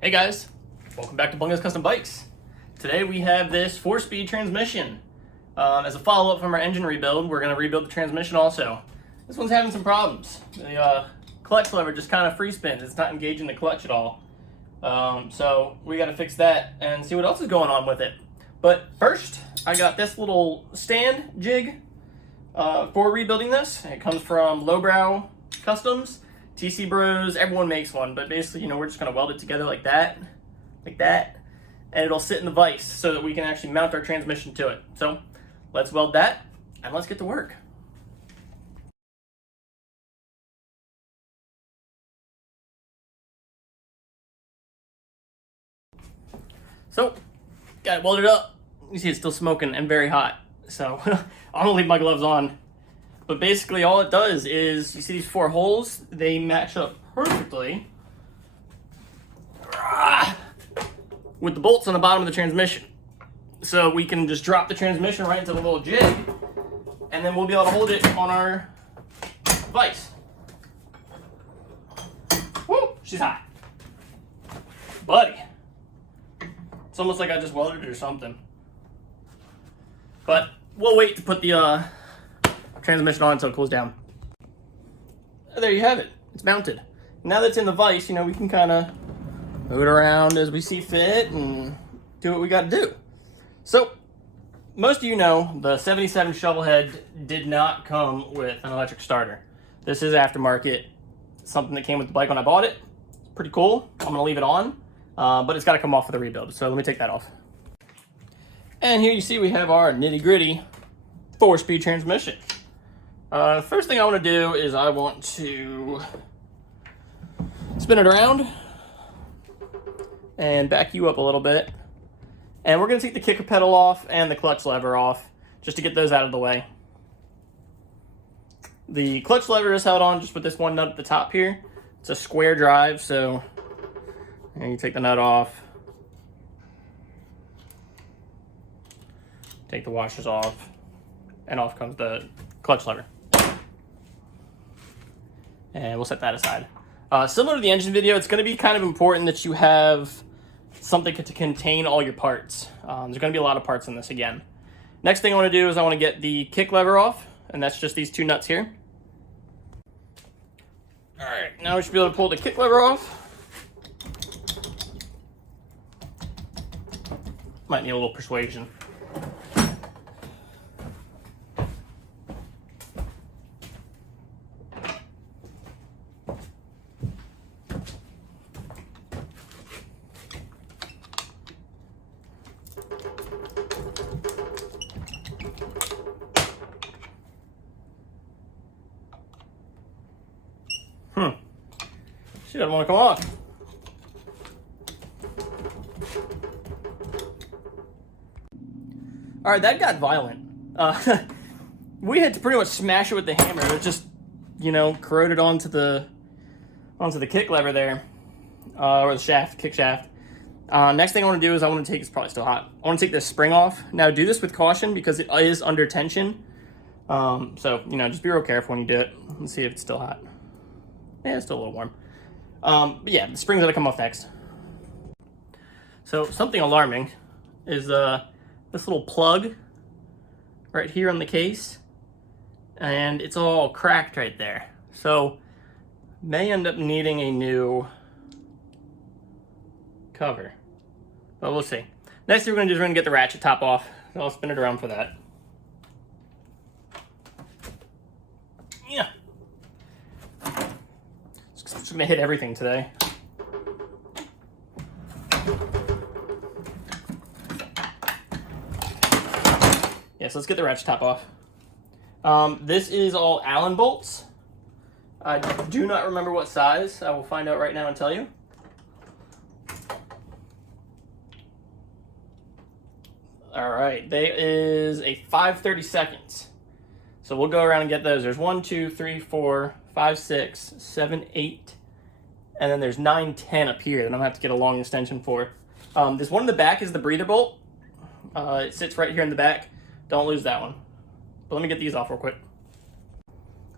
Hey guys, welcome back to Bunga's Custom Bikes. Today we have this 4-speed transmission. As a follow-up from our engine rebuild, we're going to rebuild the transmission also. This one's having some problems. The clutch lever just kind of free spins. It's not engaging the clutch at all. So we got to fix that and see what else is going on with it. But first, I got this little stand jig for rebuilding this. It comes from Lowbrow Customs. TC Bros, everyone makes one, but basically, we're just going to weld it together like that, and it'll sit in the vise so that we can actually mount our transmission to it. So let's weld that, and let's get to work. So, got it welded up. You see it's still smoking and very hot, so I'm going to leave my gloves on. But basically all it does is, you see these 4 holes? They match up perfectly with the bolts on the bottom of the transmission. So we can just drop the transmission right into the little jig, and then we'll be able to hold it on our vise. Woo, she's hot. Buddy. It's almost like I just welded it or something. But we'll wait to put the transmission on until it cools down. There you have it. It's mounted. Now that it's in the vise, we can kind of move it around as we see fit and do what we got to do. So, most of you know the 77 Shovelhead did not come with an electric starter. This is aftermarket, something that came with the bike when I bought it. It's pretty cool. I'm going to leave it on, but it's got to come off for the rebuild. So let me take that off. And here you see we have our nitty-gritty 4-speed transmission. First thing I want to do is I want to spin it around and back you up a little bit. And we're going to take the kicker pedal off and the clutch lever off just to get those out of the way. The clutch lever is held on just with this one nut at the top here. It's a square drive, so you take the nut off. Take the washers off, and off comes the clutch lever. And we'll set that aside. Similar to the engine video, it's going to be kind of important that you have something to contain all your parts. There's going to be a lot of parts in this again. Next thing I want to do is I want to get the kick lever off, and that's just these 2 nuts here. Alright, now we should be able to pull the kick lever off. Might need a little persuasion. She doesn't want to come off. All right, that got violent. We had to pretty much smash it with the hammer. It just, corroded onto the kick lever there, or the shaft, kick shaft. Next thing I want to do is I want to take, it's probably still hot. I want to take this spring off. Now do this with caution because it is under tension. So, just be real careful when you do it. Let's see if it's still hot. Yeah, it's still a little warm. But yeah, the spring's gonna come off next. So something alarming is this little plug right here on the case, and it's all cracked right there. So may end up needing a new cover, but we'll see. Next thing we're gonna do is we're gonna get the ratchet top off. I'll spin it around for that. Yeah. Just gonna hit everything today. Yeah, so let's get the ratchet top off. This is all Allen bolts. I do not remember what size. I will find out right now and tell you. All right, there is a 5/32. So we'll go around and get those. There's 1, 2, 3, 4, 5, 6, 7, 8, and then there's 9, 10 up here that I'm gonna have to get a long extension for. This one in the back is the breather bolt. It sits right here in the back. Don't lose that one. But let me get these off real quick.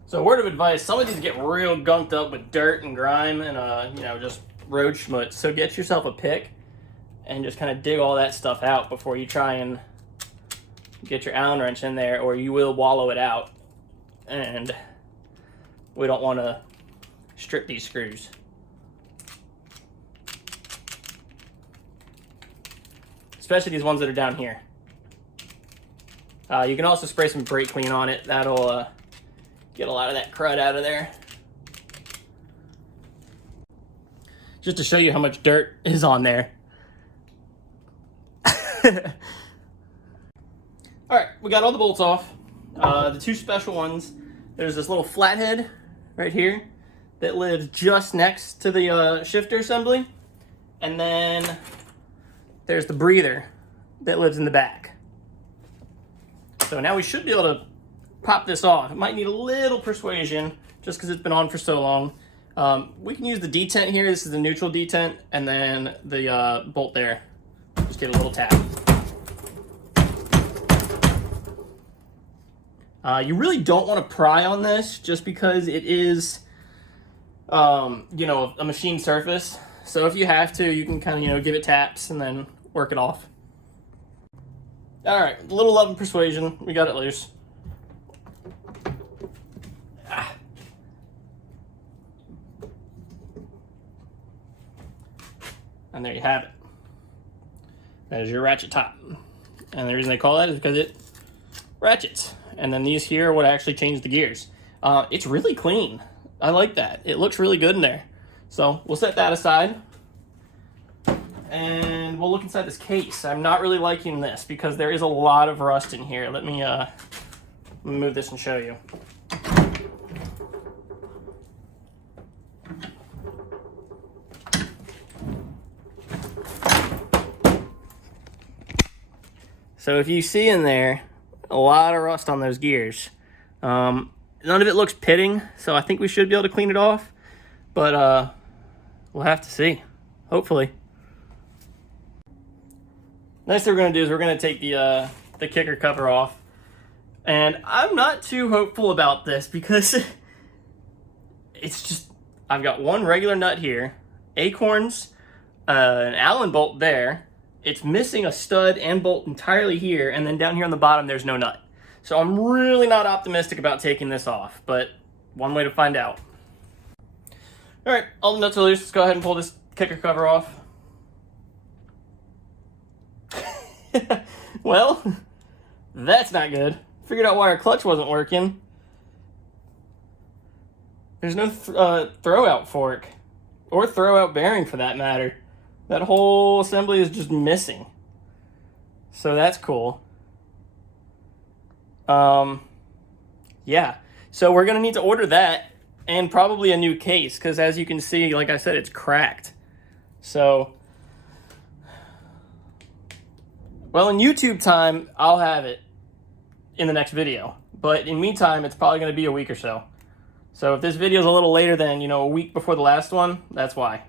So word of advice, some of these get real gunked up with dirt and grime and just road schmutz. So get yourself a pick and just kind of dig all that stuff out before you try and get your Allen wrench in there, or you will wallow it out. And we don't want to strip these screws. Especially these ones that are down here. You can also spray some brake clean on it. That'll get a lot of that crud out of there. Just to show you how much dirt is on there. Alright, we got all the bolts off. The two special ones. There's this little flathead right here that lives just next to the shifter assembly. And then there's the breather that lives in the back. So now we should be able to pop this off. It might need a little persuasion just because it's been on for so long. We can use the detent here. This is the neutral detent, and then the bolt there. Just give it a little tap. You really don't want to pry on this just because it is, you know, a machine surface. So if you have to, you can kind of, you know, give it taps and then work it off. All right, a little love and persuasion. We got it loose. And there you have it. That is your ratchet top. And the reason they call that is because it ratchets. And then these here would actually change the gears. It's really clean. I like that. It looks really good in there. So we'll set that aside. And we'll look inside this case. I'm not really liking this because there is a lot of rust in here. Let me move this and show you. So if you see in there, a lot of rust on those gears. None of it looks pitting, so I think we should be able to clean it off. But we'll have to see, hopefully. Next thing we're going to do is we're going to take the kicker cover off. And I'm not too hopeful about this because it's just, I've got one regular nut here, acorns, an Allen bolt there. It's missing a stud and bolt entirely here, and then down here on the bottom there's no nut. So I'm really not optimistic about taking this off, but one way to find out. Alright, all the nuts are loose. Let's go ahead and pull this kicker cover off. Well, that's not good. Figured out why our clutch wasn't working. There's no throw-out fork, or throw-out bearing for that matter. That whole assembly is just missing. So that's cool. Yeah. So we're going to need to order that and probably a new case because as you can see, like I said, it's cracked. So, well, in YouTube time, I'll have it in the next video. But in meantime, it's probably going to be a week or so. So if this video is a little later than, you know, a week before the last one, that's why.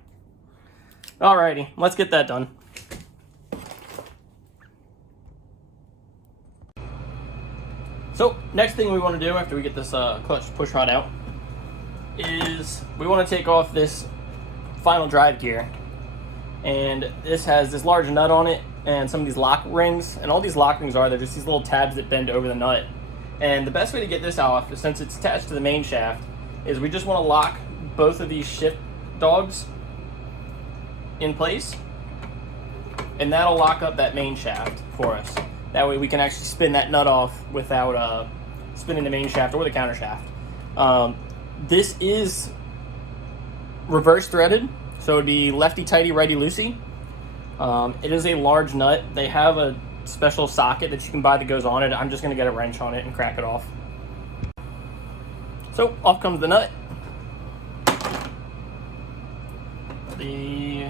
Alrighty, let's get that done. So, next thing we want to do after we get this clutch push rod out is we want to take off this final drive gear. And this has this large nut on it and some of these lock rings. And all these lock rings they're just these little tabs that bend over the nut. And the best way to get this off, since it's attached to the main shaft, is we just want to lock both of these shift dogs in place, and that'll lock up that main shaft for us. That way we can actually spin that nut off without spinning the main shaft or the counter shaft. This is reverse threaded, so it'd be lefty tighty, righty loosey. It is a large nut. They have a special socket that you can buy that goes on it. I'm just going to get a wrench on it and crack it off. So off comes the nut. The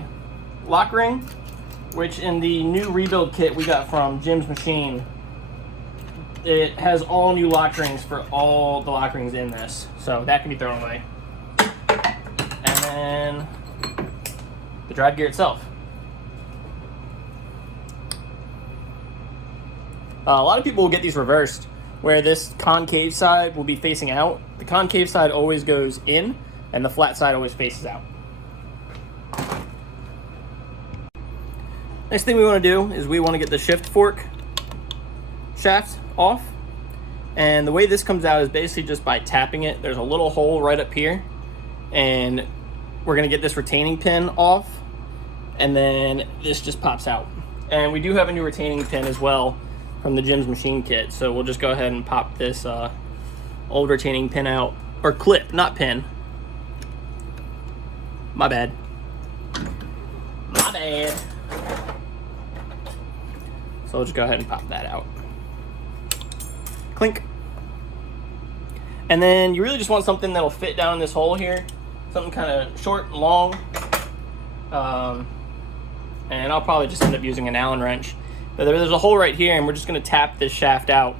lock ring, which in the new rebuild kit we got from Jim's Machine, it has all new lock rings for all the lock rings in this, so that can be thrown away. And then the drive gear itself. A lot of people will get these reversed, where this concave side will be facing out. The concave side always goes in, and the flat side always faces out. Next thing we want to do is we want to get the shift fork shaft off. And the way this comes out is basically just by tapping it. There's a little hole right up here, and we're going to get this retaining pin off, and then this just pops out. And we do have a new retaining pin as well from the Jim's Machine Kit, so we'll just go ahead and pop this old retaining pin out, or clip, not pin. My bad. My bad. So we'll just go ahead and pop that out. Clink. And then you really just want something that'll fit down in this hole here. Something kind of short and long. And I'll probably just end up using an Allen wrench. But there's a hole right here, and we're just going to tap this shaft out.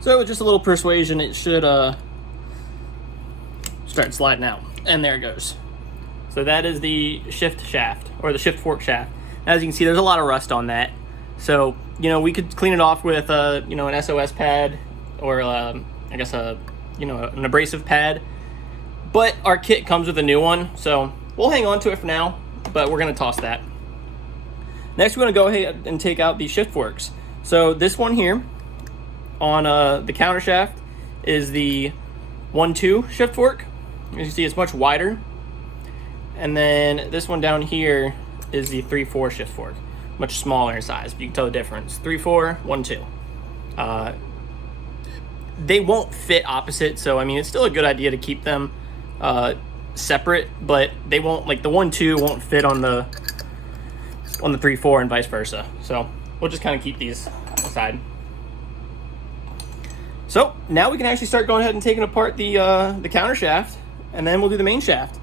So with just a little persuasion, it should start sliding out. And there it goes. So that is the shift shaft, or the shift fork shaft. As you can see, there's a lot of rust on that. So, we could clean it off with, an SOS pad, or I guess an abrasive pad. But our kit comes with a new one, so we'll hang on to it for now, but we're going to toss that. Next, we're going to go ahead and take out the shift forks. So this one here on the counter shaft is the 1-2 shift fork. As you can see, it's much wider. And then this one down here is the 3-4 shift fork. Much smaller in size, but you can tell the difference. 3-4, 1-2. They won't fit opposite, so I mean, it's still a good idea to keep them separate, but they won't, like the 1-2 won't fit on the 3-4 and vice versa. So we'll just kind of keep these aside. So now we can actually start going ahead and taking apart the counter shaft, and then we'll do the main shaft.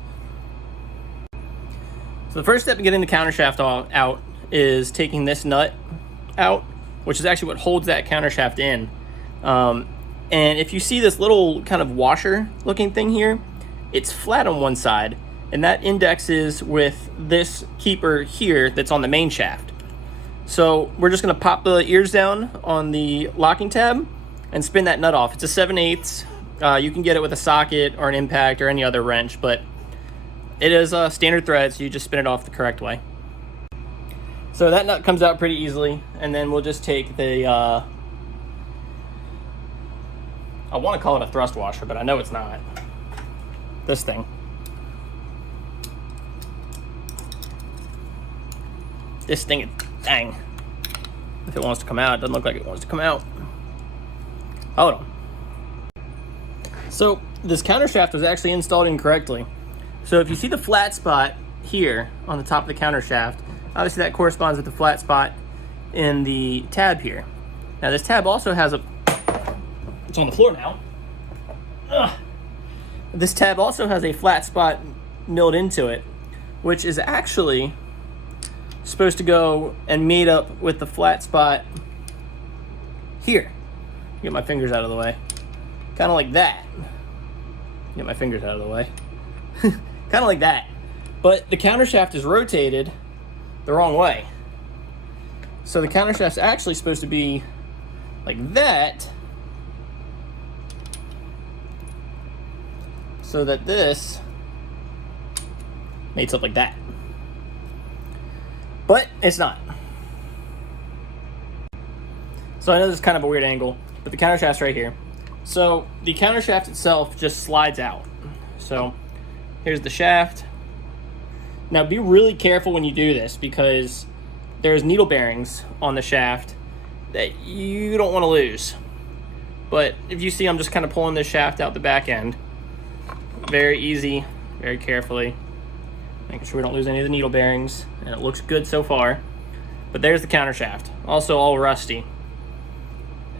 So the first step in getting the counter shaft out is taking this nut out, which is actually what holds that counter shaft in. And if you see this little kind of washer looking thing here, it's flat on one side, and that indexes with this keeper here that's on the main shaft. So we're just going to pop the ears down on the locking tab and spin that nut off. It's a 7/8. You can get it with a socket or an impact or any other wrench, but it is a standard thread, so you just spin it off the correct way. So that nut comes out pretty easily, and then we'll just take the, I want to call it a thrust washer, but I know it's not. This thing. This thing, dang. If it wants to come out, it doesn't look like it wants to come out. Hold on. So this counter shaft was actually installed incorrectly. So if you see the flat spot here on the top of the counter shaft, obviously that corresponds with the flat spot in the tab here. Now this tab also has it's on the floor now. Ugh. This tab also has a flat spot milled into it, which is actually supposed to go and meet up with the flat spot here. Get my fingers out of the way. Kind of like that. Get my fingers out of the way. Kind of like that. But the counter shaft is rotated the wrong way. So the counter shaft's actually supposed to be like that, so that this mates up like that. But it's not. So I know this is kind of a weird angle, but the counter shaft's right here. So the counter shaft itself just slides out. So here's the shaft. Now be really careful when you do this, because there's needle bearings on the shaft that you don't want to lose. But if you see, I'm just kind of pulling this shaft out the back end. Very easy, very carefully. Making sure we don't lose any of the needle bearings, and it looks good so far. But there's the counter shaft, also all rusty.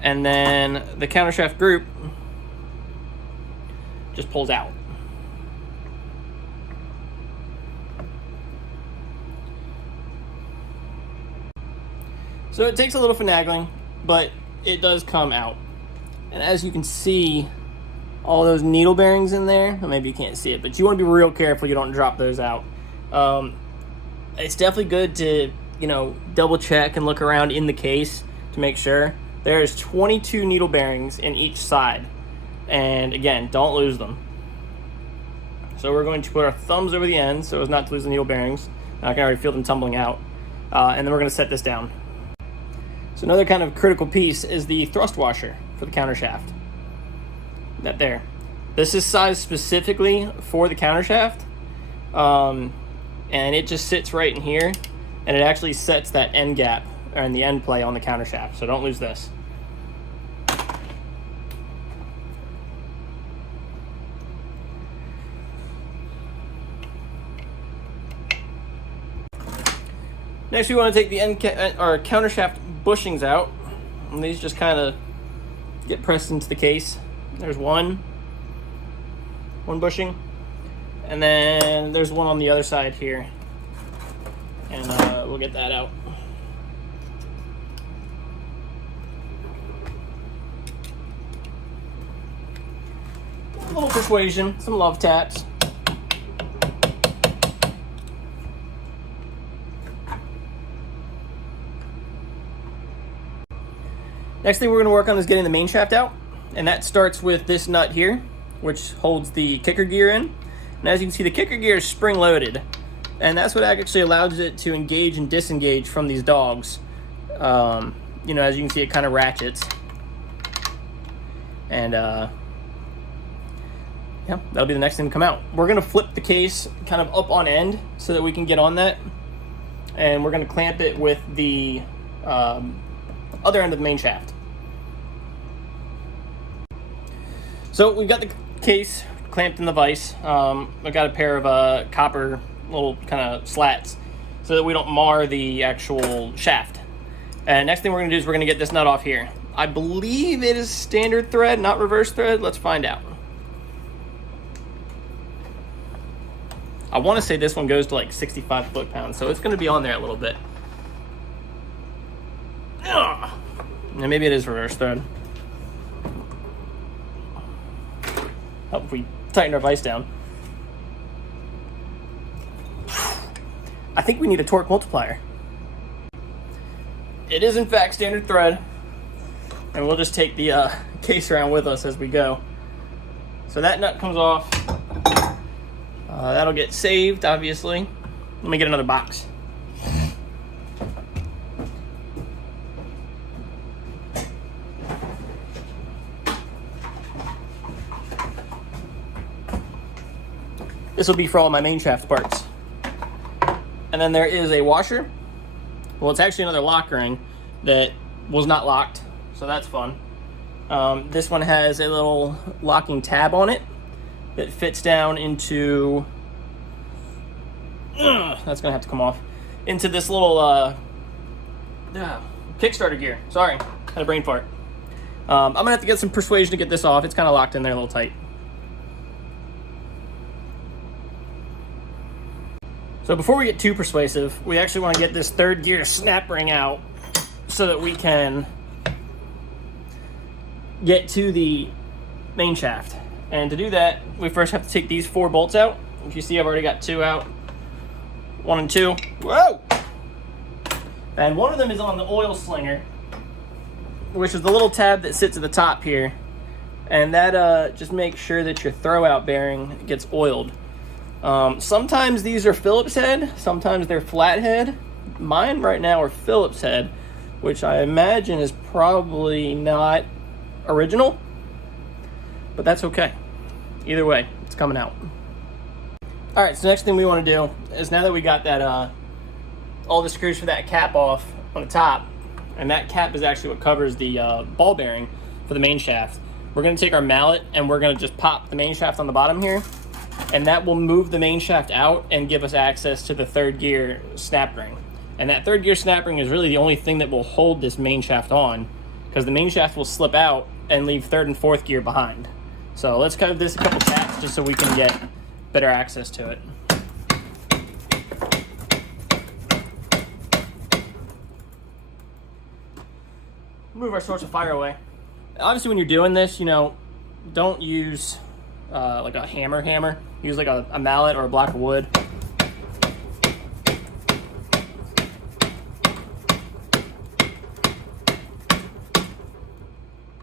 And then the counter shaft group just pulls out. So it takes a little finagling, but it does come out. And as you can see, all those needle bearings in there, or maybe you can't see it, but you want to be real careful you don't drop those out. It's definitely good to, double check and look around in the case to make sure. There's 22 needle bearings in each side. And again, don't lose them. So we're going to put our thumbs over the ends so as not to lose the needle bearings. I can already feel them tumbling out. And then we're going to set this down. So another kind of critical piece is the thrust washer for the counter shaft. That there. This is sized specifically for the counter shaft. And it just sits right in here. And it actually sets that end gap, or in the end play on the counter shaft. So don't lose this. Next, we want to take the or counter shaft bushings out, and these just kind of get pressed into the case. There's one bushing, and then there's one on the other side here, and we'll get that out. A little persuasion, some love taps. Next thing we're going to work on is getting the main shaft out, and that starts with this nut here, which holds the kicker gear in. And as you can see, the kicker gear is spring-loaded, and that's what actually allows it to engage and disengage from these dogs. You know, as you can see, it kind of ratchets. And yeah, that'll be the next thing to come out. We're going to flip the case kind of up on end so that we can get on that, and we're going to clamp it with the other end of the main shaft. So we've got the case clamped in the vise. I've got a pair of copper little kind of slats so that we don't mar the actual shaft. And next thing we're going to do is we're going to get this nut off here. I believe it is standard thread, not reverse thread. Let's find out. I want to say this one goes to like 65 foot-pounds, so it's going to be on there a little bit. And maybe it is reverse thread. Oh, if we tighten our vise down. I think we need a torque multiplier. It is in fact standard thread, and we'll just take the case around with us as we go. So that nut comes off. That'll get saved, obviously. Let me get another box. This will be for all my main shaft parts. And then there is a washer. Well, it's actually another lock ring that was not locked, so that's fun. This one has a little locking tab on it that fits down into... that's gonna have to come off. Into this little Kickstarter gear. Sorry, had a brain fart. I'm gonna have to get some persuasion to get this off. It's kind of locked in there a little tight. So before we get too persuasive, we actually want to get this third gear snap ring out so that we can get to the main shaft. And to do that, we first have to take these 4 bolts out. If you see, I've already got 2 out. 1 and 2. Whoa! And one of them is on the oil slinger, which is the little tab that sits at the top here. And that just makes sure that your throwout bearing gets oiled. Sometimes these are Phillips head, sometimes they're flathead. Mine right now are Phillips head, which I imagine is probably not original, but that's okay. Either way, it's coming out. All right, so next thing we want to do is, now that we got that all the screws for that cap off on the top, and that cap is actually what covers the ball bearing for the main shaft, we're going to take our mallet and we're going to just pop the main shaft on the bottom here, and that will move the main shaft out and give us access to the third gear snap ring. And that third gear snap ring is really the only thing that will hold this main shaft on, because the main shaft will slip out and leave third and fourth gear behind. So let's give this a couple taps just so we can get better access to it. Move our source of fire away. Obviously when you're doing this, you know, don't use like a hammer. Use like a mallet or a block of wood.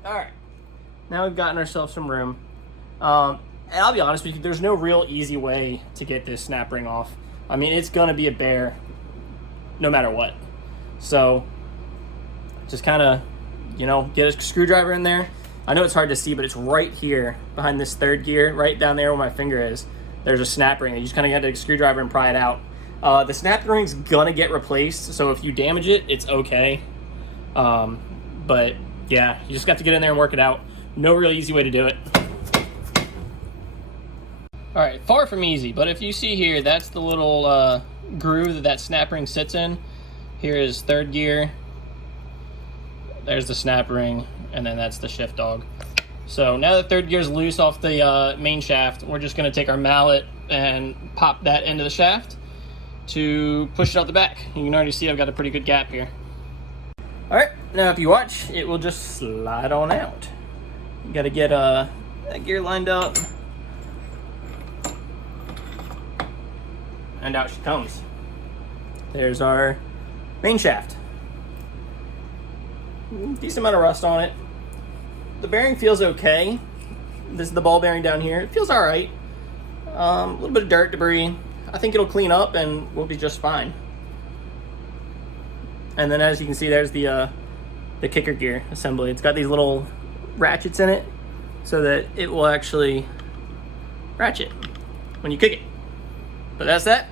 Alright, now we've gotten ourselves some room. And I'll be honest with you, there's no real easy way to get this snap ring off. I mean, it's going to be a bear no matter what. So just kind of, you know, get a screwdriver in there. I know it's hard to see, but it's right here behind this third gear, right down there where my finger is. There's a snap ring. You just kind of got a screwdriver and pry it out. The snap ring's going to get replaced, so if you damage it, it's okay. But yeah, you just got to get in there and work it out. No real easy way to do it. All right, far from easy, but if you see here, that's the little groove that snap ring sits in. Here is third gear. There's the snap ring, and then that's the shift dog. So now that third gear is loose off the main shaft, we're just going to take our mallet and pop that end of the shaft to push it out the back. You can already see I've got a pretty good gap here. All right, now if you watch, it will just slide on out. You got to get that gear lined up. And out she comes. There's our main shaft. Decent amount of rust on it. The bearing feels okay. This is the ball bearing down here. It feels all right. A little bit of dirt, debris. I think it'll clean up and we'll be just fine. And then as you can see, there's the kicker gear assembly. It's got these little ratchets in it so that it will actually ratchet when you kick it. But that's that.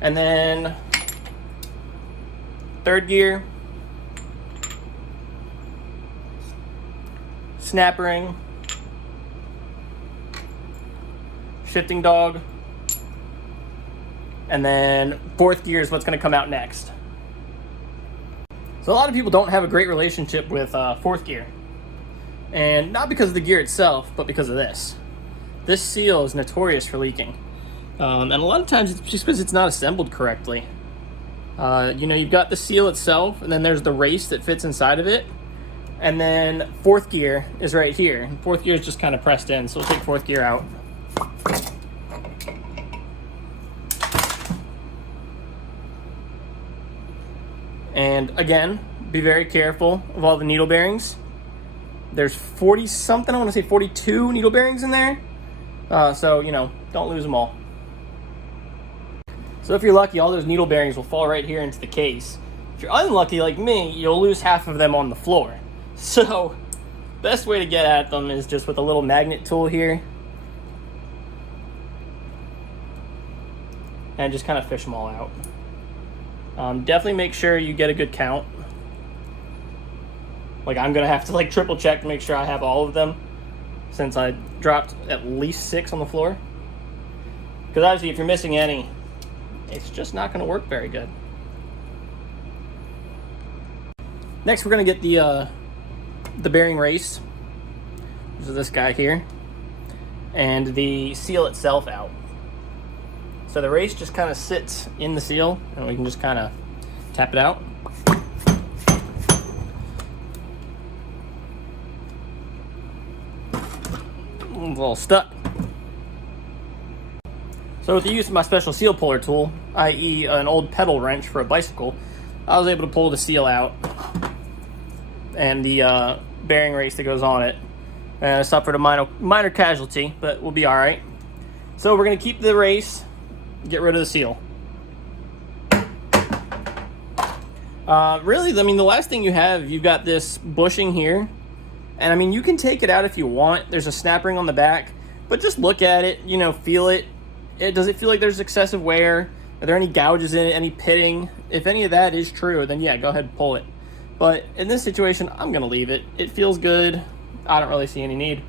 And then third gear, snap ring, shifting dog, and then fourth gear is what's going to come out next. So a lot of people don't have a great relationship with fourth gear, and not because of the gear itself, but because of this. This seal is notorious for leaking, and a lot of times it's just because it's not assembled correctly. You know, you've got the seal itself, and then there's the race that fits inside of it. And then fourth gear is right here. And fourth gear is just kind of pressed in, so we'll take fourth gear out. And again, be very careful of all the needle bearings. There's 40 something, I want to say 42 needle bearings in there. So, you know, don't lose them all. So if you're lucky, all those needle bearings will fall right here into the case. If you're unlucky like me, you'll lose half of them on the floor. So, best way to get at them is just with a little magnet tool here. And just kind of fish them all out. Definitely make sure you get a good count. Like, I'm going to have to like triple check to make sure I have all of them, since I dropped at least 6 on the floor. Because obviously if you're missing any, it's just not going to work very good. Next, we're going to get the bearing race. This is this guy here. And the seal itself out. So the race just kind of sits in the seal, and we can just kind of tap it out. It's a little stuck. So with the use of my special seal puller tool, i.e. an old pedal wrench for a bicycle, I was able to pull the seal out and the bearing race that goes on it. And I suffered a minor casualty, but we'll be all right. So we're going to keep the race, get rid of the seal. Really, I mean, the last thing you have, you've got this bushing here. And I mean, you can take it out if you want. There's a snap ring on the back, but just look at it, you know, feel it. Does it feel like there's excessive wear? Are there any gouges in it, any pitting? If any of that is true, then yeah, go ahead and pull it. But in this situation, I'm going to leave it. It feels good. I don't really see any need.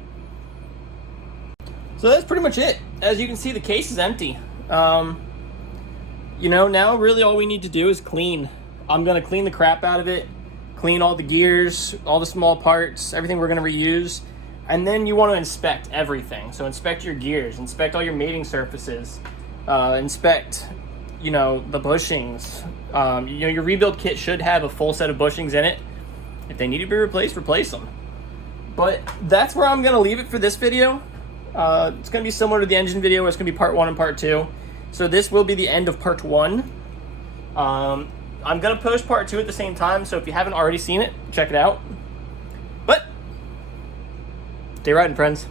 So that's pretty much it. As you can see, the case is empty. You know, now really all we need to do is clean. I'm going to clean the crap out of it, clean all the gears, all the small parts, everything we're going to reuse. And then you want to inspect everything. So inspect your gears, inspect all your mating surfaces, inspect, you know, the bushings. You know, your rebuild kit should have a full set of bushings in it. If they need to be replaced, replace them. But that's where I'm going to leave it for this video. It's going to be similar to the engine video, where it's going to be part 1 and part 2. So this will be the end of part 1. I'm going to post part 2 at the same time, so if you haven't already seen it, check it out. But stay riding, friends.